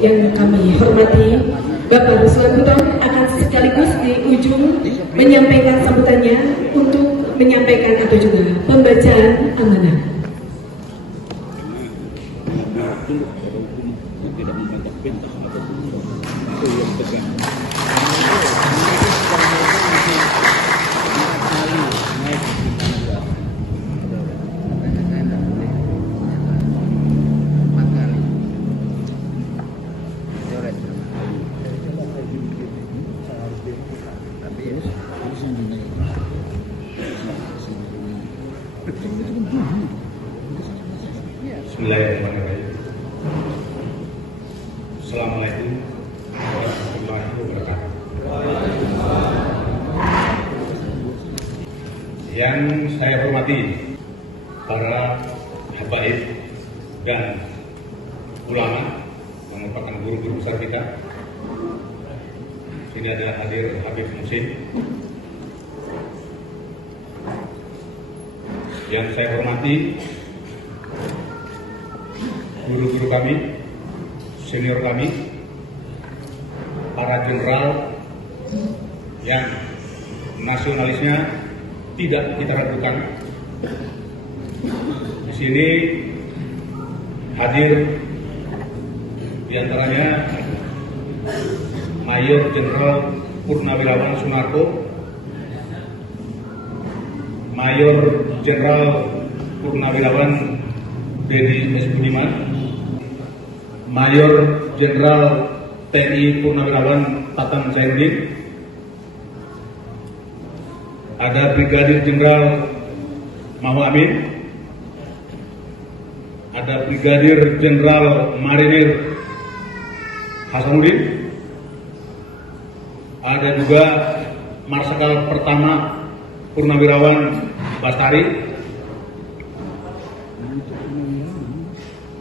yang kami hormati, Bapak Ruslan Buton akan sekaligus di ujung menyampaikan sambutannya untuk menyampaikan atau juga pembacaan amanah. Bismillahirrahmanirrahim. Assalamualaikum warahmatullahi wabarakatuh. Yang saya hormati para habaib dan ulama yang merupakan guru-guru besar kita. Sini ada hadir Habib Musin. Yang saya hormati guru-guru kami, senior kami, para jenderal yang nasionalisnya tidak kita ragukan. Di sini hadir diantaranya Mayor Jenderal Purnawirawan Sunarko, Mayor Jenderal Purnawirawan Dedi S. Budiman, Mayor Jenderal TNI Purnawirawan Tatang Zainuddin, ada Brigadir Jenderal Mahwa Amin, ada Brigadir Jenderal Marinir Hasanuddin, ada juga Marsikal Pertama Purnawirawan Bastari,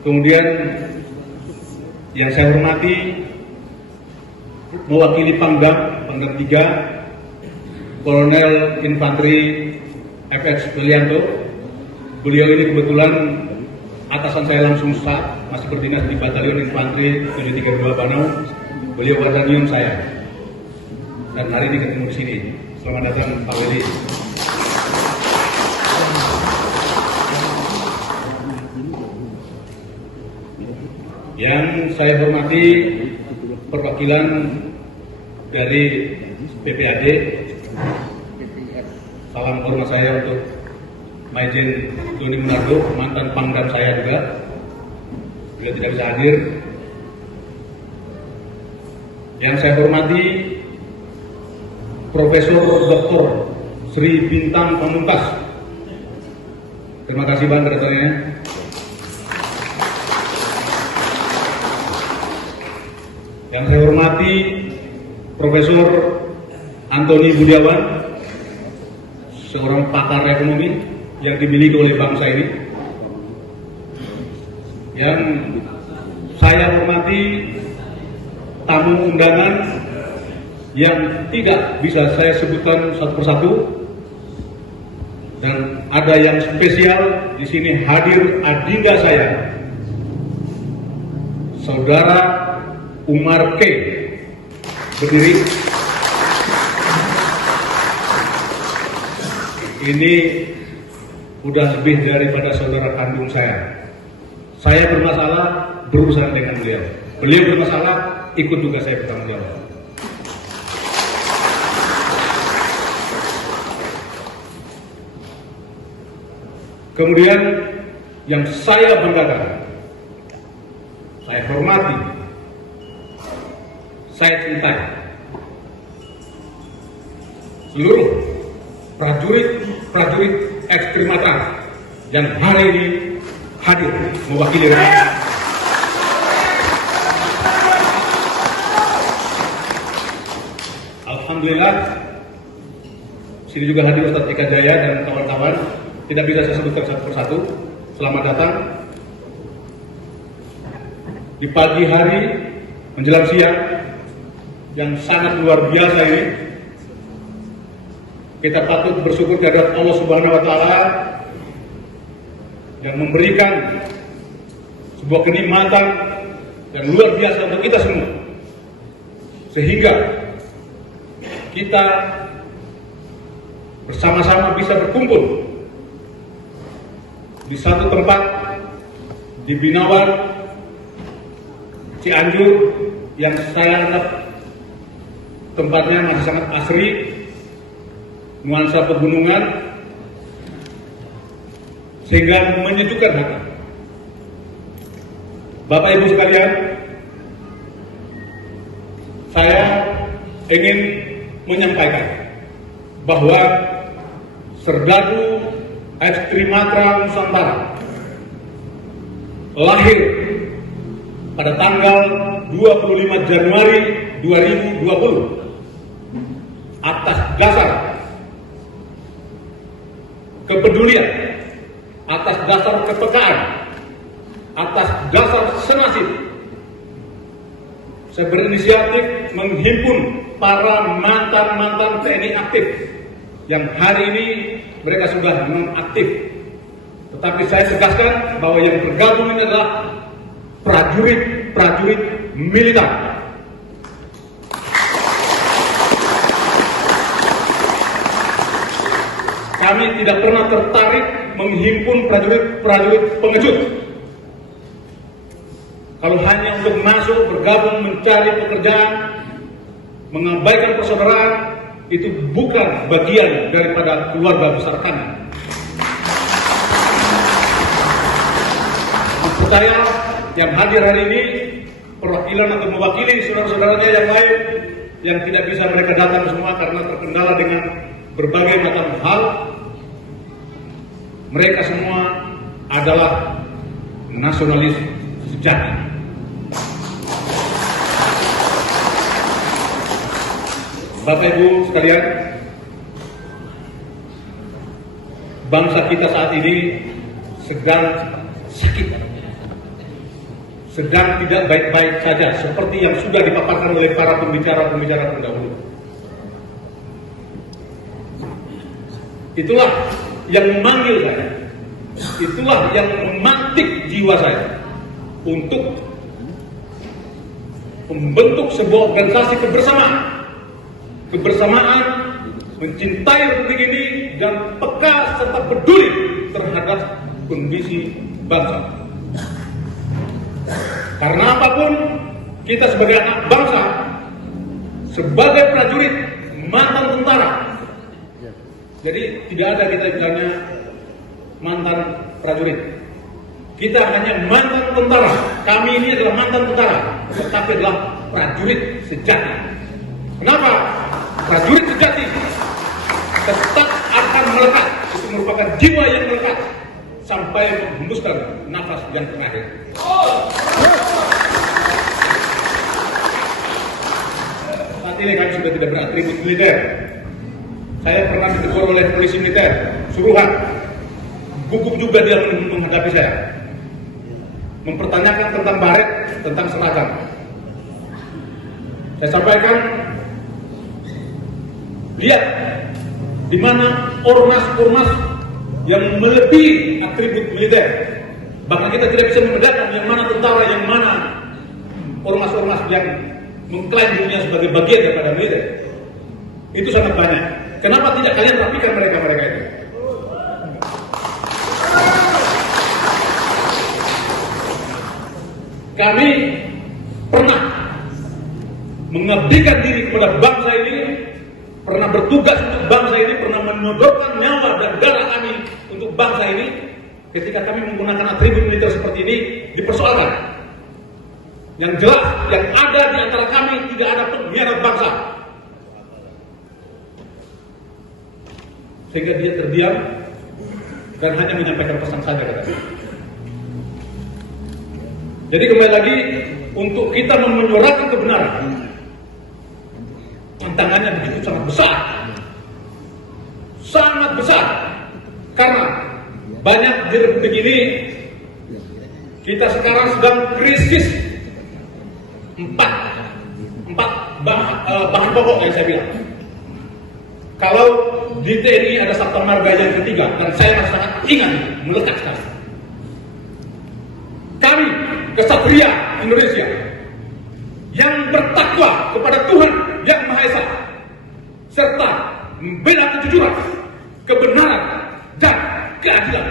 kemudian yang saya hormati mewakili Pangdam 3 Kolonel Infanteri FX Belianto. Beliau ini kebetulan atasan saya langsung saat masih berdinas di Batalion Infanteri 732 Banau. Beliau batalion saya dan hari ini ketemu di sini. Selamat datang Pak Wedi. Yang saya hormati perwakilan dari PPAD, salam hormat saya untuk Majen Doni Munardo, mantan Pangdam saya juga, beliau tidak bisa hadir. Yang saya hormati Profesor Dr. Sri Bintang Pamungkas, terima kasih Bang kedatangannya. Yang saya hormati Profesor Antoni Budiawan, seorang pakar ekonomi yang dimiliki oleh bangsa ini. Yang saya hormati tamu undangan yang tidak bisa saya sebutkan satu persatu, dan ada yang spesial di sini hadir adinda saya, Saudara Umar K. Berdiri. Ini udah lebih daripada saudara kandung saya. Saya bermasalah berurusan dengan beliau. Beliau bermasalah ikut juga saya bertanggung jawab. Kemudian yang saya banggakan, saya hormati, saya cintai seluruh prajurit ekstrimata yang hari ini hadir mewakili rakyat. Alhamdulillah, sini juga hadir Ustadz Eka Jaya dan kawan-kawan. Tidak bisa saya sebutkan satu persatu. Selamat datang. Di pagi hari menjelang siang yang sangat luar biasa ini, kita patut bersyukur kehadirat Allah Subhanahu wa Ta'ala yang memberikan sebuah kenikmatan yang luar biasa untuk kita semua, sehingga kita bersama-sama bisa berkumpul di satu tempat di Binawan, Cianjur, yang saya anggap tempatnya masih sangat asri, nuansa pegunungan, sehingga menyejukkan hati. Bapak Ibu sekalian, saya ingin menyampaikan bahwa Serdadu Ekstrimatra Nusantara lahir pada tanggal 25 Januari 2020 atas dasar kepedulian, atas dasar kepekaan, atas dasar senasib. Saya berinisiatif menghimpun para mantan-mantan TNI aktif yang hari ini mereka sudah non-aktif. Tetapi saya tegaskan bahwa yang bergabung ini adalah prajurit militer. Kami tidak pernah tertarik menghimpun prajurit pengecut. Kalau hanya untuk masuk, bergabung, mencari pekerjaan, mengabaikan persaudaraan, itu bukan bagian daripada keluarga besar kami. Maksud saya, yang hadir hari ini, perwakilan atau mewakili saudara-saudaranya yang lain, yang tidak bisa mereka datang semua karena terkendala dengan berbagai macam hal. Mereka semua adalah nasionalis sejati. Bapak Ibu sekalian, bangsa kita saat ini sedang sakit, sedang tidak baik-baik saja, seperti yang sudah dipaparkan oleh para pembicara-pembicara terdahulu. Itulah yang memanggil saya, itulah yang memantik jiwa saya untuk membentuk sebuah organisasi kebersamaan, mencintai republik ini dan peka serta peduli terhadap kondisi bangsa. Karena apapun, kita sebagai anak bangsa, sebagai prajurit, mantan tentara. Jadi tidak ada kita bilangnya mantan prajurit. Kita hanya mantan tentara. Kami ini adalah mantan tentara, tetapi adalah prajurit sejati. Kenapa? Prajurit sejati tetap akan melekat. Itu merupakan jiwa yang melekat sampai menghembuskan nafas yang terakhir. Saat ini kami sudah tidak beratribut militer. Saya pernah ditegur oleh polisi militer, suruhan, gugup juga dia menghadapi saya, mempertanyakan tentang baret, tentang seragam. Saya sampaikan, lihat di mana ormas-ormas yang melebihi atribut militer. Bahkan kita tidak bisa membedakan yang mana tentara, yang mana ormas-ormas yang mengklaim dirinya sebagai bagian daripada militer. Itu sangat banyak. Kenapa tidak kalian rapikan mereka itu? Kami pernah mengabdikan diri kepada bangsa ini, pernah bertugas untuk bangsa ini, pernah menyodorkan nyawa dan darah kami untuk bangsa ini. Ketika kami menggunakan atribut militer seperti ini, dipersoalkan. Yang jelas, yang ada di antara kami tidak ada pengkhianat bangsa. Sehingga dia terdiam dan hanya menyampaikan pesan saja katanya. Jadi kembali lagi, untuk kita menyuarakan kebenaran, tantangannya begitu sangat besar, karena banyak di republik ini kita sekarang sedang krisis empat bahan pokok yang saya bilang. Kalau di TNI ada Sabta Marga yang ketiga, dan saya masih sangat ingat, melekat sekali. Kami, kesatria Indonesia, bertakwa kepada Tuhan Yang Maha Esa, serta membela kejujuran, kebenaran, dan keadilan.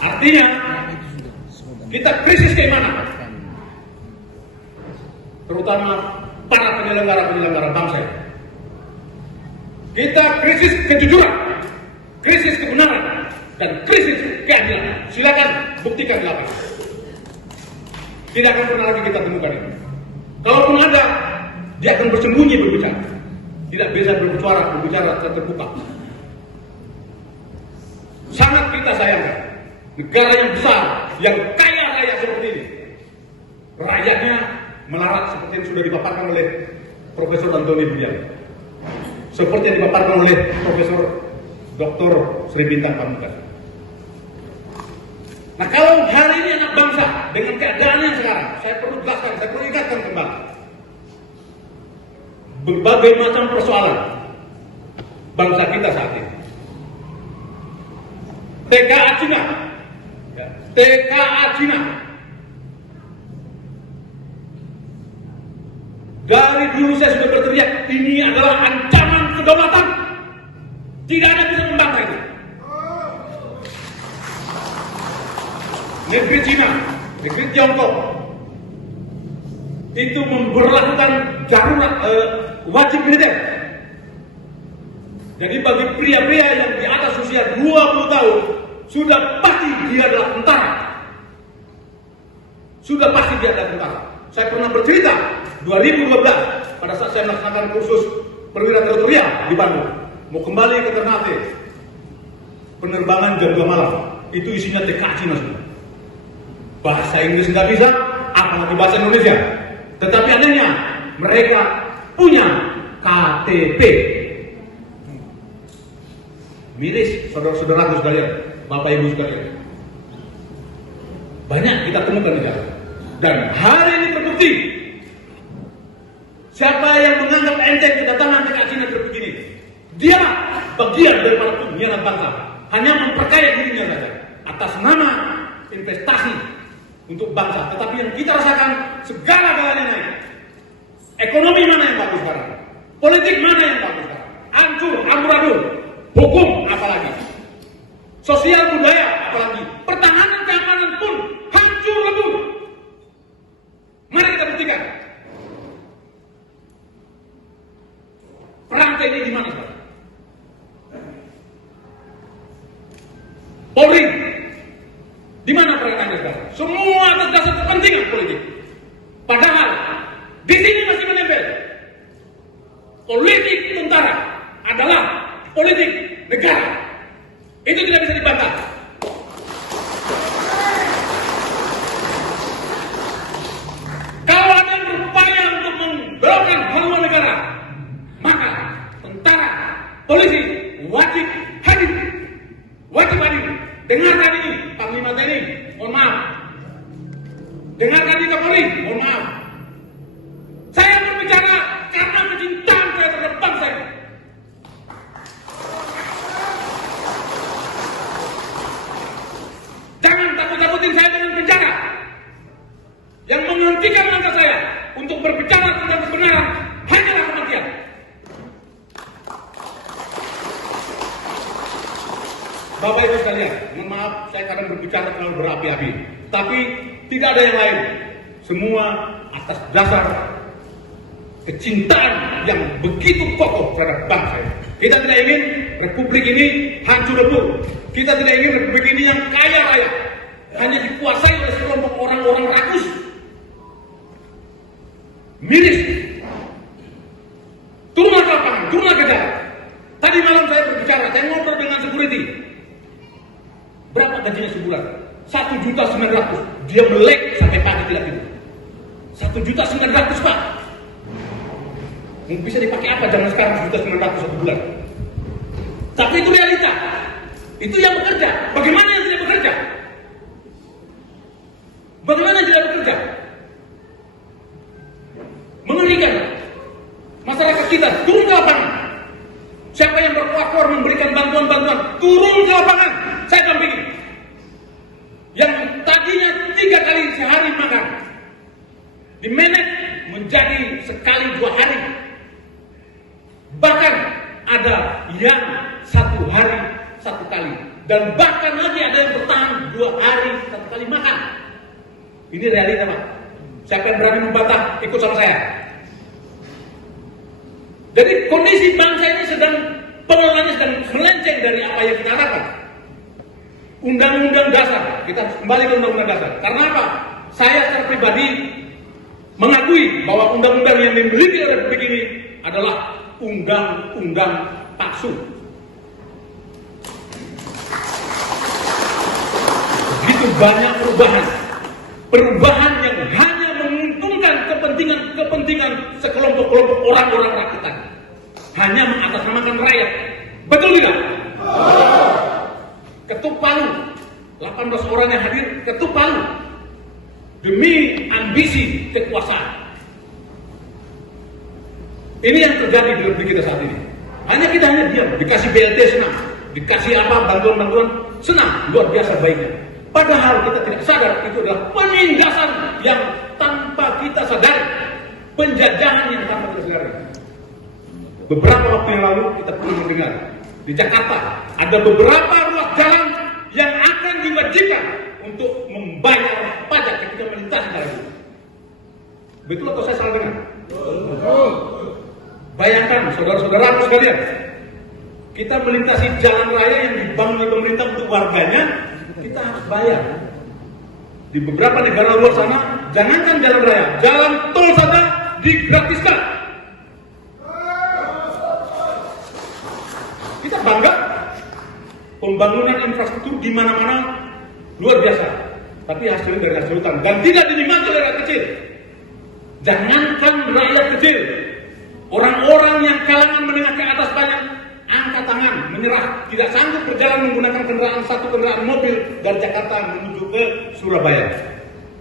Artinya, kita krisis keimanan, terutama para penyelenggara bangsa. Kita krisis kejujuran, krisis kebenaran, dan krisis keadilan. Silakan buktikan di lapangan. Tidak akan pernah lagi kita temukan ini. Kalaupun ada, dia akan bersembunyi berbicara. Tidak bisa berbicara terbuka. Sangat kita sayangkan negara yang besar, yang kaya raya seperti ini, rakyatnya melarat seperti yang sudah dipaparkan oleh Profesor Antoni Budian, seperti yang dipaparkan oleh Profesor Dr. Sri Bintang Pamungkas. Nah, kalau hari ini anak bangsa dengan keadaan yang sekarang, saya perlu jelaskan, saya perlu ingatkan kembali berbagai macam persoalan bangsa kita saat ini. TKA Cina dari dulu saya sudah berteriak, ini adalah ancaman kedaulatan. Tidak ada yang bisa membantah itu. Negeri Cina, negeri Tiongkok itu memberlakukan darurat wajib militer. Jadi bagi pria-pria yang di atas usia 20 tahun, sudah pasti dia adalah tentara. Sudah pasti dia adalah tentara. Saya pernah bercerita 2012 pada saat saya melaksanakan kursus perwira teritorial di Bandung, mau kembali ke Ternate, penerbangan jam 2 malam, itu isinya TKA Cina semua. Bahasa Inggris nggak bisa, apalagi bahasa Indonesia. Tetapi anehnya mereka punya KTP. Miris, saudara-saudaraku sekalian, Bapak Ibu sekalian. Banyak kita temukan di jalan. Dan hari ini terbukti. Siapa yang menganggap enteng kedatangan TKA Cina seperti ini, dialah bagian daripada pengkhianat bangsa. Hanya memperkaya dirinya saja atas nama investasi untuk bangsa. Tetapi yang kita rasakan segala-galanya naik. Ekonomi mana yang bagus sekarang? Politik mana yang bagus sekarang? Hancur, amburadul. Hukum apalagi, sosial budaya apalagi, pertahanan keamanan pun hancur lebur. Mari kita buktikan. Perantai ini di mana sekarang? Polri, di mana perantai sekarang? Semua atas dasar kepentingan politik. Padahal di sini masih menempel. Politik tentara adalah politik negara. Itu tidak bisa dibantah. Kalau ada yang berupaya untuk membelokkan haluan negara, maka tentara, polisi wajib hadir. Wajib hadir. Dengarkan ini, Panglima TNI, mohon maaf. Dengarkan ini Kapolri, mohon maaf. Saya berbicara karena kecintaan saya terhadap bangsa ini. Jangan takut-takutin saya dengan penjara. Yang menghentikan langkah saya untuk berbicara tentang kebenaran hanyalah kematian. Bapak Ibu sekalian, mohon maaf saya kadang berbicara terlalu berapi-api. Tapi tidak ada yang lain. Semua atas dasar kecintaan yang begitu kokoh terhadap bangsa. Kita tidak ingin republik ini hancur lebur. Kita tidak ingin republik ini yang kaya raya hanya dikuasai oleh sekelompok orang-orang rakus, miris. Turunlah ke lapangan, turunlah ke jalan. Tadi malam saya berbicara, saya ngobrol dengan security. Berapa gajinya sebulan? 1.900.000. Dia melek sampai pagi tidak tidur. 1.900.000 Pak. Bisa dipakai apa zaman sekarang 1.900.000 satu bulan? Tapi itu realita. Itu yang bekerja. Bagaimana yang tidak bekerja? Bagaimana yang tidak bekerja? Mengerikan. Masyarakat kita turun ke lapangan. Siapa yang berkuat memberikan bantuan-bantuan, turun ke lapangan. Saya dampingi. Yang tadinya makan. Dimanage menjadi sekali 2 hari. Bahkan ada yang 1 hari 1 kali. Dan bahkan lagi ada yang bertahan 2 hari 1 kali makan. Ini realita, Pak. Siapa yang berani membantah, ikut sama saya. Jadi kondisi bangsa ini sedang, pengelolaannya sedang melenceng dari apa yang kita harapkan. Undang-undang dasar, kita kembali ke undang-undang dasar. Karena apa? Saya secara pribadi mengakui bahwa undang-undang yang dimiliki oleh Republik ini adalah undang-undang palsu. Begitu banyak perubahan yang hanya menguntungkan kepentingan sekelompok-kelompok orang-orang rakyat, hanya mengatasnamakan rakyat. Betul tidak? Ketuk palu, 18 orang yang hadir ketuk palu demi ambisi kekuasaan. Ini yang terjadi di negeri kita saat ini. Kita hanya diam, dikasih BLT senang, dikasih apa bantuan-bantuan senang, luar biasa baiknya. Padahal kita tidak sadar itu adalah penindasan yang tanpa kita sadari, penjajahan yang tanpa kita sadari. Beberapa waktu yang lalu kita perlu mendengar di Jakarta ada beberapa ruas jalan yang akan diwajibkan untuk membayar pajak ketika melintasi jalan itu. Betul atau saya salah dengar? Bayangkan saudara-saudara sekalian, kita melintasi jalan raya yang dibangun oleh pemerintah untuk warganya, kita harus bayar. Di beberapa negara luar sana, jangankan jalan raya, jalan tol saja digratiskan. Kita bangga pembangunan infrastruktur di mana-mana luar biasa, tapi hasilnya dari hasil hutan dan tidak dinikmati oleh rakyat kecil. Jangankan rakyat kecil, orang-orang yang kalangan menengah ke atas banyak angkat tangan, menyerah, tidak sanggup berjalan menggunakan kendaraan mobil dari Jakarta menuju ke Surabaya.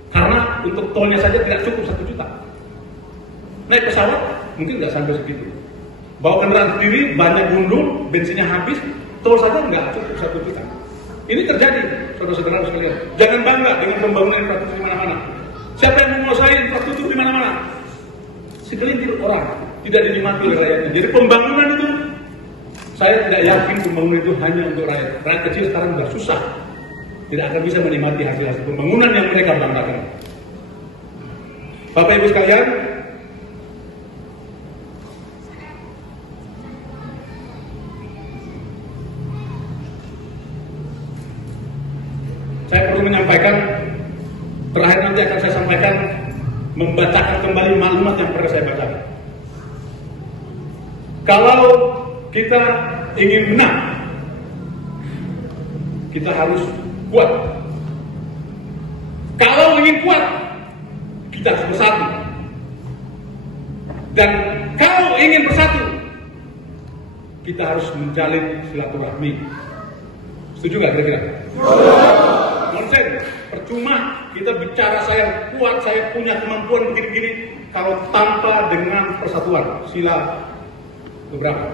Karena untuk tolnya saja tidak cukup 1 juta. Naik pesawat mungkin tidak sampai segitu. Bawa kendaraan sendiri, banyak gundul, bensinnya habis, tol saja nggak cukup 1 juta. Ini terjadi, saudara-saudara sekalian. Jangan bangga dengan pembangunan infrastruktur di mana-mana. Siapa yang menguasai infrastruktur di mana-mana? Segelintir orang, tidak dinikmati oleh rakyatnya. Jadi pembangunan itu, saya tidak yakin pembangunan itu hanya untuk rakyat. Rakyat kecil sekarang sudah susah, tidak akan bisa menikmati hasil-hasil pembangunan yang mereka banggakan. Bapak Ibu sekalian, saya perlu menyampaikan, terakhir nanti akan saya sampaikan, membacakan kembali maklumat yang pernah saya bacakan. Kalau kita ingin menang, kita harus kuat. Kalau ingin kuat, kita harus bersatu. Dan kalau ingin bersatu, kita harus menjalin silaturahmi. Setuju nggak kira-kira? Nonsen, percuma kita bicara saya kuat, saya punya kemampuan begini-begini, kalau tanpa dengan persatuan. Sila beberapa?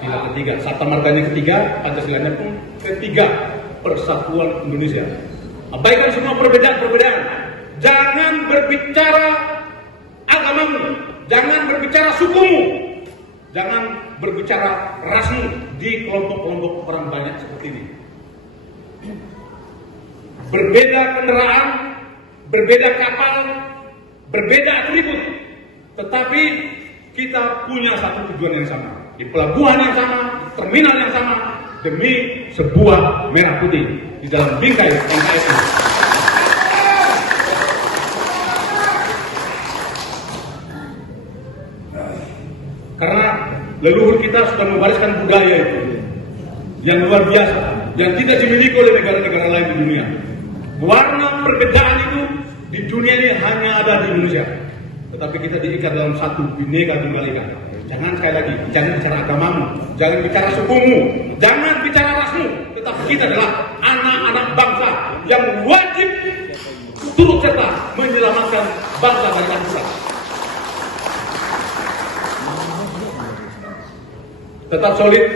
Sila ketiga, Sabta Marganya ketiga, Pancasilanya pun ketiga, persatuan Indonesia. Abaikan semua perbedaan-perbedaan. Jangan berbicara agamamu, jangan berbicara sukumu, jangan berbicara rasmu di kelompok-kelompok orang banyak seperti ini. Berbeda kendaraan, berbeda kapal, berbeda atribut, tetapi kita punya satu tujuan yang sama, di pelabuhan yang sama, di terminal yang sama, demi sebuah merah putih di dalam bingkai NKRI. Karena leluhur kita sudah mewariskan budaya itu yang luar biasa, yang tidak dimiliki oleh negara-negara lain di dunia. Warna perbedaan itu di dunia ini hanya ada di Indonesia, tetapi kita diikat dalam satu Bhinneka Tunggal Ika. Jangan sekali lagi, jangan bicara agamamu, jangan bicara sukumu, jangan bicara rasmu, tetapi kita adalah anak-anak bangsa yang wajib turut serta menyelamatkan bangsa dari hancuran. Tetap solid,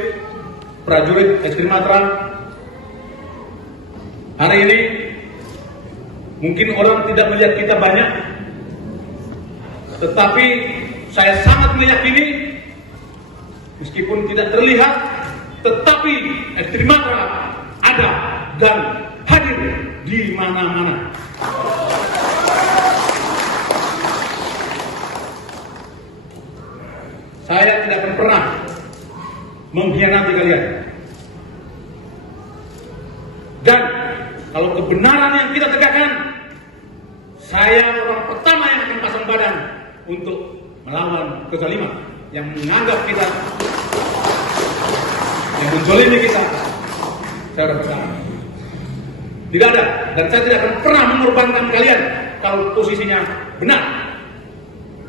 prajurit Ekstrim Matra. Hari ini Mungkin orang tidak melihat kita banyak, tetapi saya sangat meyakini, meskipun tidak terlihat, tetapi ekstrim Matra ada dan hadir di mana-mana. Saya tidak akan pernah mengkhianati kalian. Dan kalau kebenaran yang kita tegakkan, saya orang pertama yang akan pasang badan untuk melawan kezaliman yang menganggap kita, yang menzalimi kita. Saya percaya tidak ada, dan saya tidak akan pernah mengorbankan kalian kalau posisinya benar.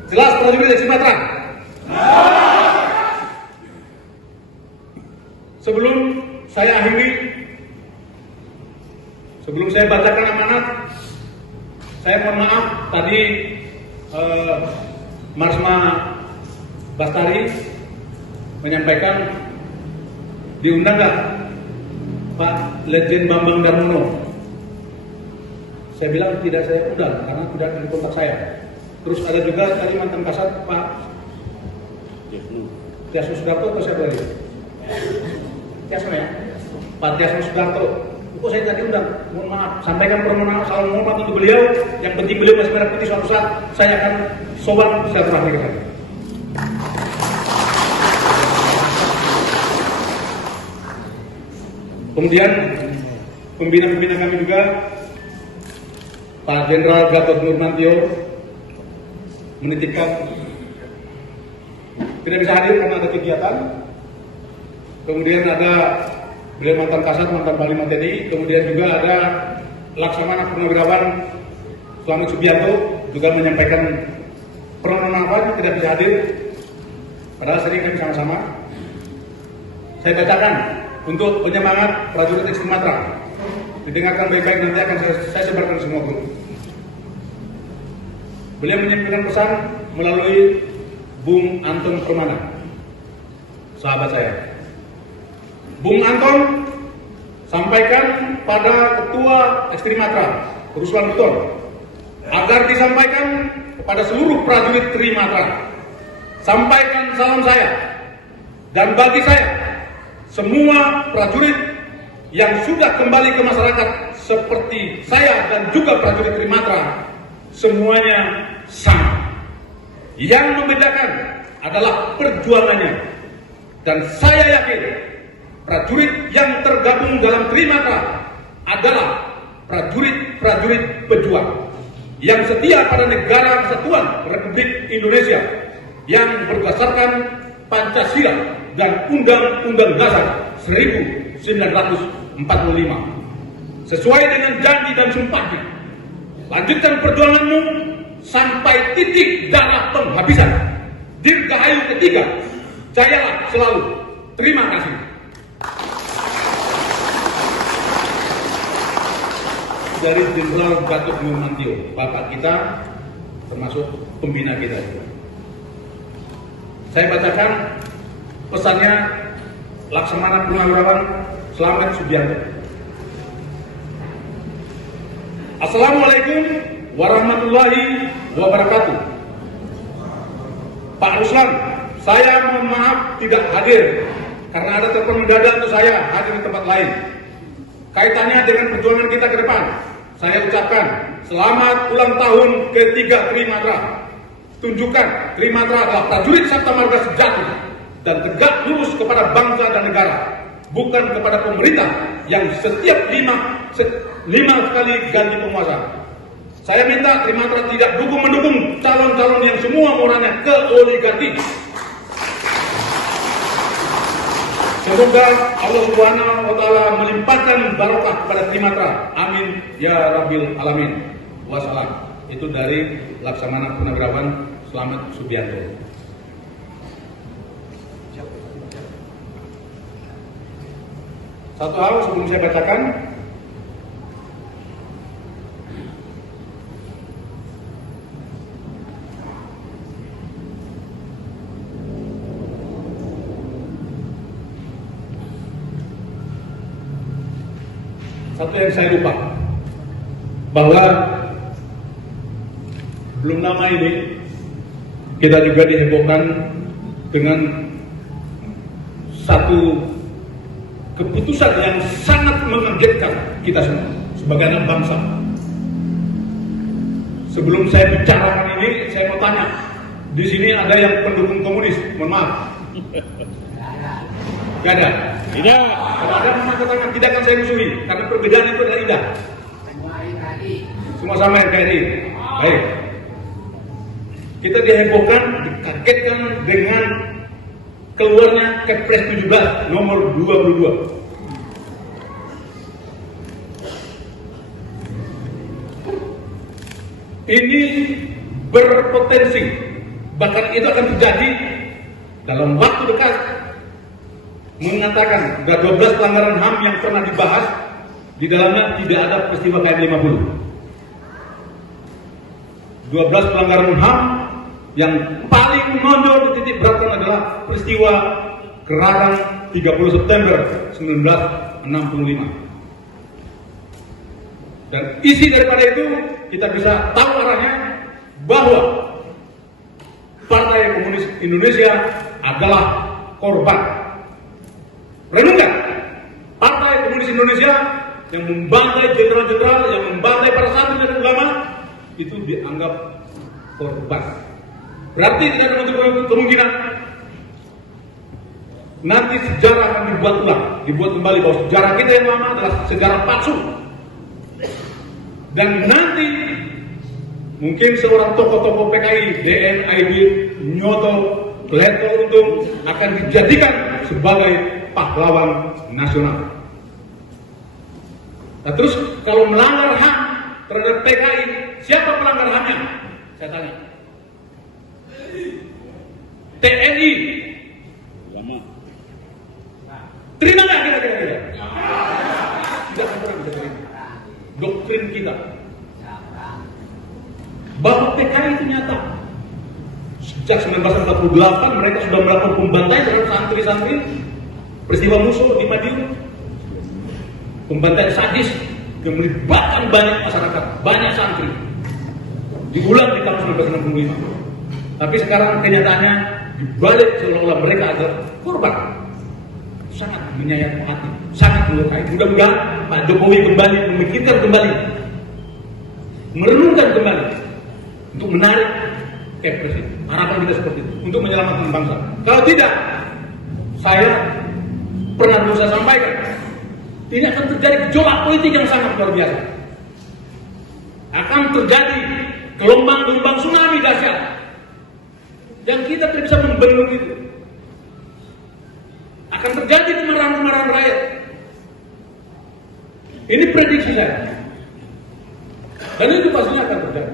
Jelas prajurit dari Sumatera. Sebelum saya akhiri, sebelum saya bacakan amanat, saya mohon maaf tadi Marsma Bastari menyampaikan diundang nggak Pak Legend Bambang Darmono. Saya bilang tidak, saya undang karena tidak ada di kontak saya. Terus ada juga tadi mantan Kasat Pak Tiasno Sudarto atau siapa lagi? Tiasno ya? Pak Tiasno Sudarto. Kok saya tadi undang? Mohon maaf, sampaikan permohonan salam hormat untuk beliau. Yang penting beliau masih merah putih, suatu saat saya akan sowan silaturahmi ke sana. Kemudian pembina-pembina kami juga, Pak Jenderal Gatot Nurmantio menitipkan tidak bisa hadir karena ada kegiatan. Kemudian ada beliau mantan Kasat, mantan Panglima TNI. Kemudian juga ada Laksamana Purnawirawan Slamet Subianto juga menyampaikan permohonan tidak bisa hadir. Padahal sering kami sama-sama. Saya bacakan untuk penyemangat prajurit di Sumatera. Didengarkan baik-baik, nanti akan saya sebarkan semua grup. Beliau menyampaikan pesan melalui Bung Anton Permana, sahabat saya. Bung Anton sampaikan pada Ketua Ekstrim Matra, Ruslan Buton, agar disampaikan kepada seluruh prajurit Trimatra. Sampaikan salam saya, dan bagi saya, semua prajurit yang sudah kembali ke masyarakat seperti saya dan juga prajurit Trimatra, semuanya sama. Yang membedakan adalah perjuangannya. Dan saya yakin prajurit yang tergabung dalam Trimatra adalah prajurit-prajurit pejuang yang setia pada negara kesatuan Republik Indonesia yang berdasarkan Pancasila dan Undang-Undang Dasar 1945. Sesuai dengan janji dan sumpahnya, lanjutkan perjuanganmu sampai titik darah penghabisan. Dirgahayu ketiga, jayalah selalu. Terima kasih. Dari Jenderal Gatot Nurmantio, Bapak kita, termasuk pembina kita juga. Saya bacakan pesannya Laksamana Purnawirawan Slamet Subianto. Assalamualaikum warahmatullahi wabarakatuh. Pak Ruslan, saya mohon maaf tidak hadir karena ada telepon mendadak untuk saya hadir di tempat lain. Kaitannya dengan perjuangan kita ke depan, saya ucapkan selamat ulang tahun ke-3 Trimatra. Tunjukkan Trimatra adalah prajurit Sabta Marga sejati dan tegak lurus kepada bangsa dan negara, bukan kepada pemerintah yang setiap lima kali ganti penguasa. Saya minta Trimatra tidak mendukung calon-calon yang semua moralnya ke oligarki. Semoga Allah Subhanahu wa Ta'ala melimpahkan barokah kepada Trimatra. Amin ya Rabbil Alamin. Wassalam. Itu dari Laksamana Purnawirawan Slamet Subianto. Satu hal sebelum saya bacakan, satu yang saya lupa. bahwa belum lama ini kita juga dihebohkan dengan satu keputusan yang sangat mengagetkan kita semua sebagai anak bangsa. Sebelum saya bicarakan ini, saya mau tanya, di sini ada yang pendukung komunis? Mohon maaf. Gak ada. Tidak. Kalau ada mengangkat tangan, tidak akan saya musuhi, karena perbedaan itu adalah indah. Semua sama NKRI. Baik. Kita dihebohkan, dikagetkan dengan keluarnya Kepres 17 nomor 22. Ini berpotensi, bahkan itu akan terjadi dalam waktu dekat. Mengatakan ada 12 pelanggaran HAM yang pernah dibahas, di dalamnya tidak ada peristiwa KM 50. 12 pelanggaran HAM yang paling menonjol di titik beratkan adalah peristiwa Gerakan 30 September 1965. Dan isi daripada itu kita bisa tahu arahnya bahwa Partai Komunis Indonesia adalah korban. Renungkan, Partai Komunis Indonesia yang membantai jenderal-jenderal, yang membantai para santri dan ulama, itu dianggap korban. Berarti tidak ada kemungkinan nanti sejarah akan dibuat ulang, dibuat kembali bahwa sejarah kita yang lama adalah sejarah palsu. Dan nanti mungkin seorang tokoh-tokoh PKI, DN, AIB, Nyoto, Kleto Untung akan dijadikan sebagai pahlawan nasional. Nah, terus kalau melanggar HAM terhadap PKI, siapa pelanggar HAM-nya? Saya tanya. TNI. Ulama. Terima nggak kira-kira? Tidak pernah bisa terima. Doktrin kita bahwa PKI itu nyata. Sejak 1948 mereka sudah melakukan pembantaian terhadap santri-santri. Peristiwa musuh di Madiun, pembantaian sadis yang melibatkan banyak masyarakat, banyak santri, diulang di tahun 1965. Tapi sekarang kenyataannya dibalik seolah-olah mereka adalah korban. Sangat menyayat hati, sangat melukai. Mudah-mudahan Pak Jokowi kembali memikirkan kembali, merenungkan kembali untuk menarik Kepres ini. Harapan kita seperti itu untuk menyelamatkan bangsa. Kalau tidak, saya pernah dulu saya sampaikan, ini akan terjadi gejolak politik yang sangat luar biasa. Akan terjadi gelombang-gelombang tsunami dahsyat yang kita tidak bisa membendung itu. Akan terjadi kemarahan-kemarahan rakyat. Ini prediksi saya. Dan itu pastinya akan terjadi.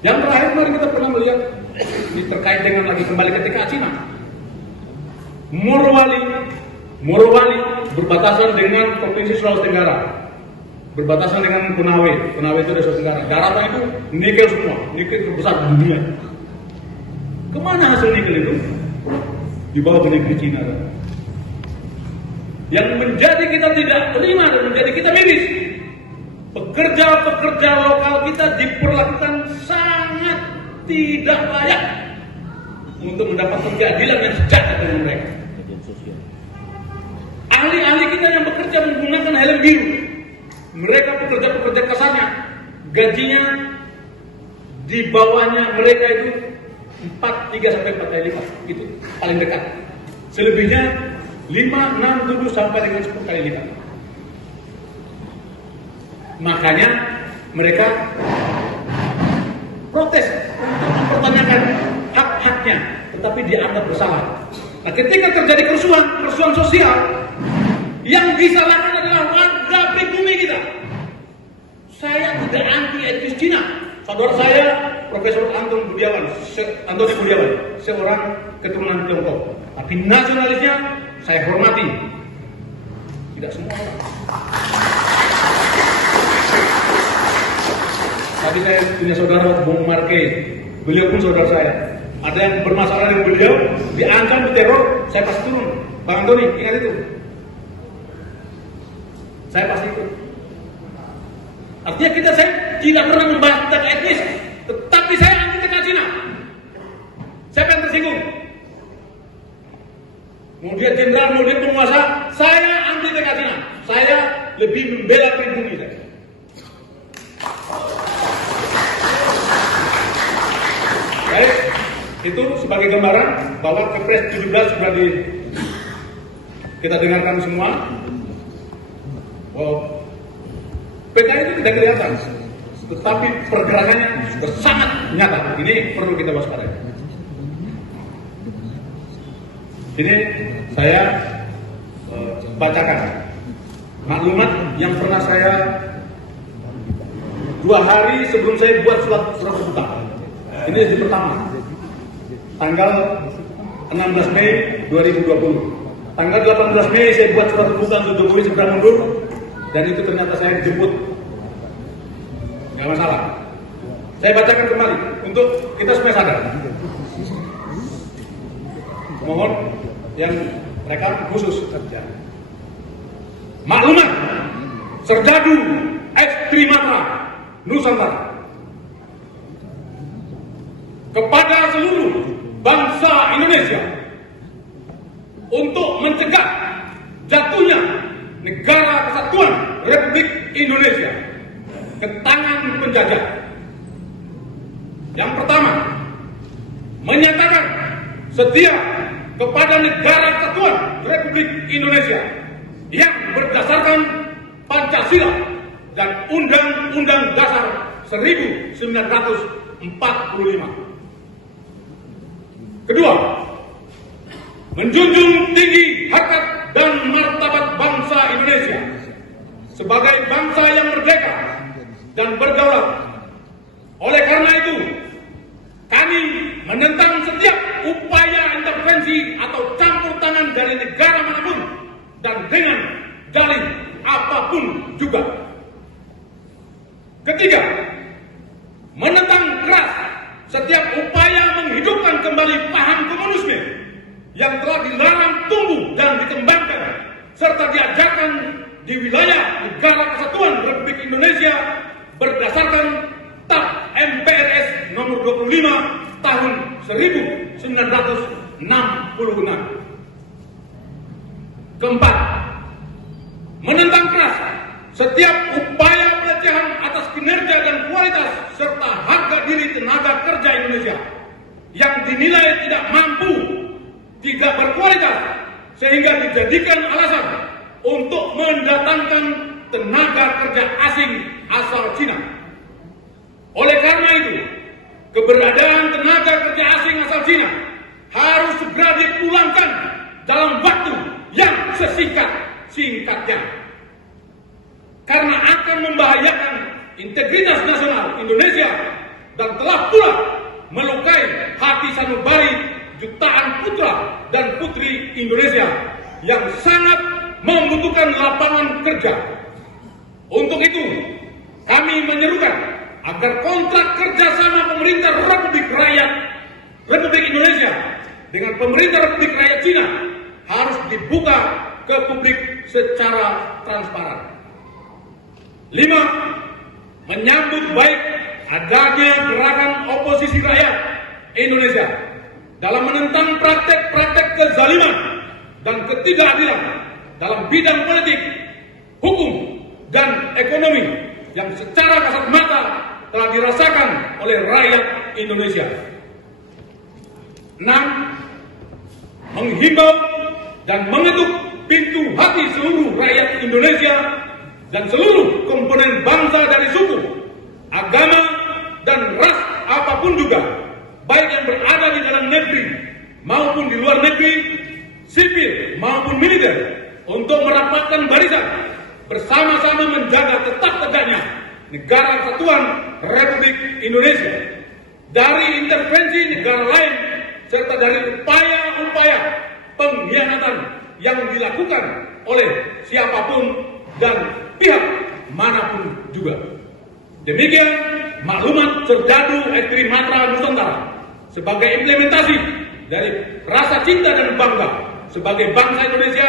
Yang terakhir kemarin kita pernah melihat ini terkait dengan lagi kembali ketika Cina. Morowali berbatasan dengan Provinsi Sulawesi Tenggara, berbatasan dengan Konawe itu di Sulawesi Tenggara. Daratan itu nikel semua, nikel terbesar di dunia. Kemana hasil nikel itu? Dibawa ke negeri Cina. Yang menjadi kita tidak terima dan menjadi kita miris, pekerja-pekerja lokal kita diperlakukan sangat tidak layak untuk mendapatkan keadilan yang sejahtera dengan mereka. Ahli-ahli kita yang bekerja menggunakan helm biru, mereka pekerja-pekerja kasarnya, gajinya di bawahnya mereka itu 3 sampai 4 kali lipat, itu paling dekat. Selebihnya 5, 6, 7 sampai dengan 10 kali lipat. Makanya mereka protes untuk mempertanyakan hak-haknya, tetapi dianggap bersalah. Nah, ketika terjadi kerusuhan sosial, yang disalahkan adalah warga pribumi kita. Saya tidak anti etnis Cina. Saudara saya, Profesor Antoni Budiawan, seorang keturunan Tiongkok. Tapi nasionalisnya saya hormati. Tidak semua orang. Tadi saya punya saudara Bung Marke, beliau pun saudara saya. Ada yang bermasalah dengan beliau, diancam, diteror, saya pasti turun. Bang Antoni, ingat itu. Saya pasti ikut. Artinya saya tidak pernah membahas tentang etnis, tetapi saya anti TK Cina. Siapa yang tersinggung? Mau dia jenderal, mau dia penguasa, saya anti TK Cina. Saya lebih membela pribumi saya. Baik, itu sebagai gambaran bahwa Kepres 17 sudah kita dengarkan semua. Bahwa PKI itu tidak kelihatan, tetapi pergerakannya sudah sangat nyata. Ini perlu kita waspadai. Ini saya bacakan maklumat yang pernah saya 2 hari sebelum saya buat surat keputusan. Ini yang pertama, tanggal 16 Mei 2020. Tanggal 18 Mei saya buat surat keputusan untuk Jokowi segera mundur, dan itu ternyata saya dijemput. Nggak masalah. Saya bacakan kembali untuk kita supaya sadar. Mohon yang mereka khusus kerja. Maklumat Serdadu Ex Trimatra Nusantara kepada seluruh bangsa Indonesia untuk mencegah jatuhnya Negara Kesatuan Republik Indonesia ke tangan penjajah. Yang pertama, menyatakan setia kepada Negara Kesatuan Republik Indonesia yang berdasarkan Pancasila dan Undang-Undang Dasar 1945. Kedua, menjunjung tinggi harkat dan martabat bangsa Indonesia sebagai bangsa yang merdeka dan berdaulat. Oleh karena itu, kami menentang setiap upaya intervensi atau campur tangan dari negara manapun dan dengan dalih apapun juga. Ketiga, menentang keras setiap upaya menghidupkan kembali paham komunisme yang telah dilarang tumbuh dan dikembangkan serta diajarkan di wilayah Negara Kesatuan Republik Indonesia berdasarkan TAP MPRS nomor 25 tahun 1966. Keempat, menentang keras setiap upaya pelecehan atas kinerja dan kualitas serta harga diri tenaga kerja Indonesia yang dinilai tidak mampu, tidak berkualitas, sehingga dijadikan alasan untuk mendatangkan tenaga kerja asing asal Cina. Oleh karena itu, keberadaan tenaga kerja asing asal Cina harus segera dipulangkan dalam waktu yang sesingkat-singkatnya, karena akan membahayakan integritas nasional Indonesia dan telah pula melukai hati sanubari jutaan putra dan putri Indonesia yang sangat membutuhkan lapangan kerja. Untuk itu, kami menyerukan agar kontrak kerjasama pemerintah Republik Indonesia dengan pemerintah Republik Rakyat Cina harus dibuka ke publik secara transparan. 5. Menyambut baik adanya gerakan oposisi rakyat Indonesia dalam menentang praktek-praktek kezaliman dan ketidakadilan dalam bidang politik, hukum, dan ekonomi yang secara kasat mata telah dirasakan oleh rakyat Indonesia. 6. Menghimbau dan mengetuk pintu hati seluruh rakyat Indonesia dan seluruh komponen bangsa dari suku, agama, dan ras apapun juga, baik yang berada di dalam negeri maupun di luar negeri, sipil maupun militer, untuk merapatkan barisan bersama-sama menjaga tetap tegaknya Negara Kesatuan Republik Indonesia dari intervensi negara lain serta dari upaya-upaya pengkhianatan yang dilakukan oleh siapapun dan pihak manapun juga. Demikian maklumat Serdadu Ex Trimatra Nusantara sebagai implementasi dari rasa cinta dan bangga sebagai bangsa Indonesia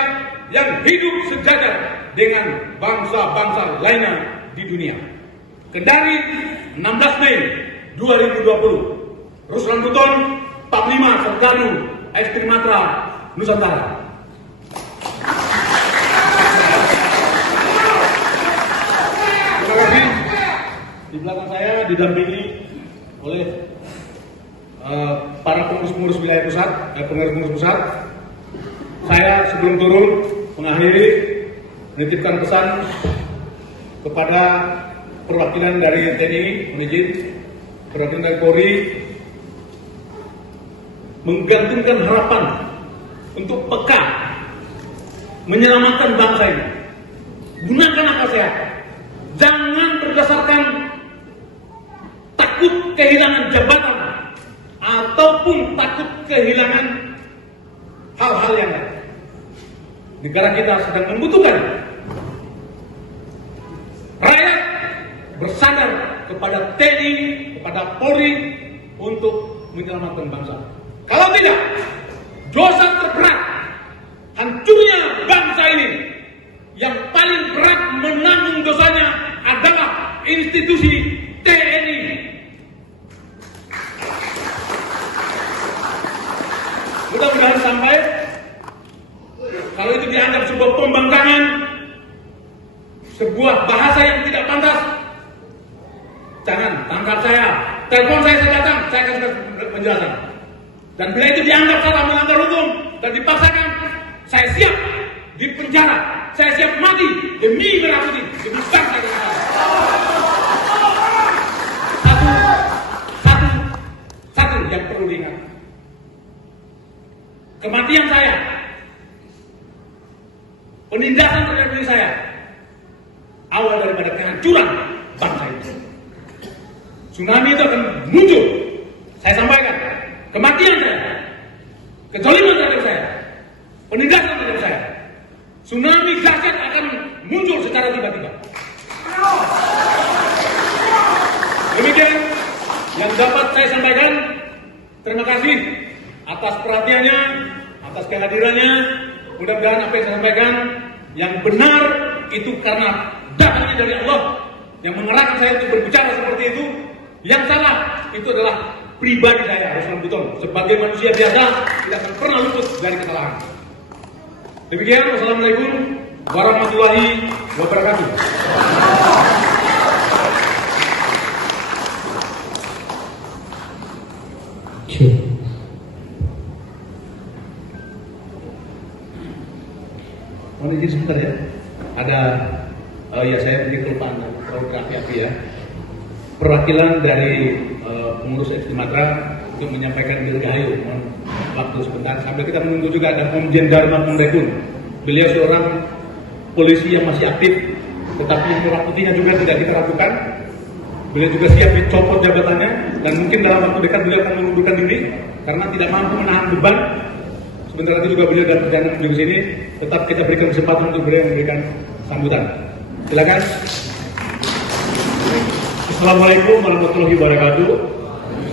yang hidup sejajar dengan bangsa-bangsa lainnya di dunia. Kendari 16 Mei 2020. Ruslan Buton, Panglima Serganu Ekstrimatra Nusantara. Terima kasih. Di belakang saya didampingi oleh para pengurus-pengurus wilayah pusat, pengurus pusat. Saya sebelum turun mengakhiri menitipkan pesan kepada perwakilan dari TNI, izin perwakilan dari Polri menggantungkan harapan untuk peka menyelamatkan bangsa ini. Gunakan akal sehat, jangan berdasarkan takut kehilangan jabatan ataupun takut kehilangan hal-hal yang lain. Negara kita sedang membutuhkan rakyat bersandar kepada TNI, kepada Polri untuk menyelamatkan bangsa. Kalau tidak, dosa terberat hancurnya bangsa ini yang paling berat menanggung dosanya adalah institusi TNI. Mudah-mudahan sampai. Kalau itu dianggap sebuah pembangkangan, sebuah bahasa yang tidak pantas, jangan tangkap saya, telepon saya datang, saya akan menjelaskan. Dan bila itu dianggap salah melanggar hukum dan dipaksakan, saya siap dipenjara, saya siap mati demi merah putih, demi bangsa kita. Satu yang perlu diingat, kematian saya, penindasan terhadap diri saya, awal daripada kehancuran bangsa ini. Tsunami itu akan muncul. Saya sampaikan, kematian saya, kezaliman terhadap saya, penindasan terhadap saya, tsunami dahsyat akan muncul secara tiba-tiba. Demikian yang dapat saya sampaikan. Terima kasih atas perhatiannya, atas kehadirannya. Mudah-mudahan apa yang saya sampaikan yang benar itu karena datangnya dari Allah yang mengerahkan saya untuk berbicara seperti itu. Yang salah itu adalah pribadi saya, Ruslan Buton. Sebagai manusia biasa tidak akan pernah luput dari kesalahan. Demikian, wassalamualaikum warahmatullahi wabarakatuh. Mohon izin sebentar ya. Ada, ya saya punya kelupaan terlalu berapi-api ya. Perwakilan dari pengurus Ekstrimatra untuk menyampaikan dirgahayu. Mohon waktu sebentar. Sambil kita menunggu juga ada Komjen Dharma Pondekun. Beliau seorang polisi yang masih aktif, tetapi merah putihnya juga tidak kita ragukan. Beliau juga siap dicopot jabatannya dan mungkin dalam waktu dekat beliau akan mengundurkan diri karena tidak mampu menahan beban. Sebentar lagi juga beliau dalam perjalanan menuju sini. Tetap kita berikan kesempatan untuk beliau memberikan sambutan. Silakan. Assalamualaikum warahmatullahi wabarakatuh.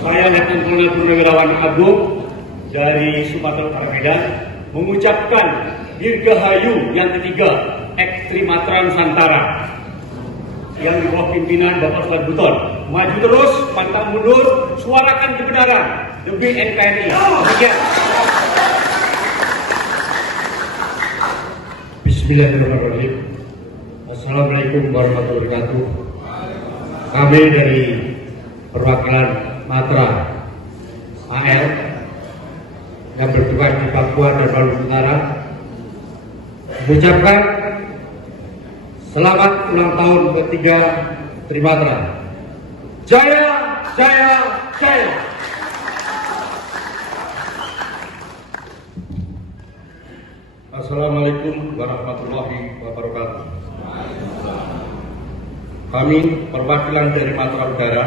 Saya Letnan Kolonel Purnawirawan Agung dari Sumatera Utara Medan mengucapkan dirgahayu yang ketiga Ekstrimatra Nusantara yang di bawah pimpinan Bapak Ruslan Buton. Maju terus, pantang mundur, suarakan kebenaran demi NKRI. Demikian. Bismillahirrahmanirrahim. Assalamualaikum warahmatullahi wabarakatuh. Kami dari perwakilan Matra AL yang bertugas di Papua dan Maluku Utara mengucapkan selamat ulang tahun ketiga Trimatra. Jaya, jaya, jaya. Assalamualaikum warahmatullahi wabarakatuh. Kami perwakilan dari Matra Udara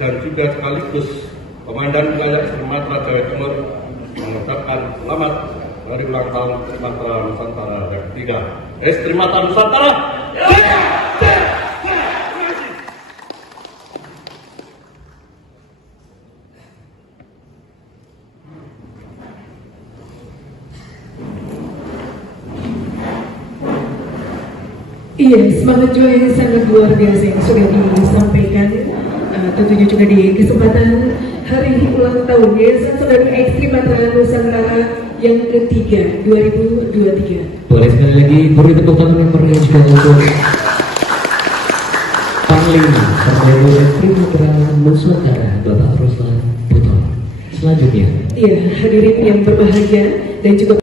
dan juga sekaligus Komandan Wilayah Sumatera Jawa Timur mengucapkan selamat hari ulang tahun Ekstrimatra Nusantara yang ketiga. Ekstrimatra Nusantara. Jaya! Iya, semangat juang yang sangat luar biasa yang sudah disampaikan. Tentunya juga di kesempatan hari ulang tahun Yayasan Saudari Ekstrim Matra Nusantara yang ketiga 2023. Boleh sekali lagi beri tepuk tangan yang meriah juga untuk Panglima Pertama Ekstrim Matra Nusantara Bapak Ruslan Putra. Selanjutnya, Iya, hadirin yang berbahagia dan juga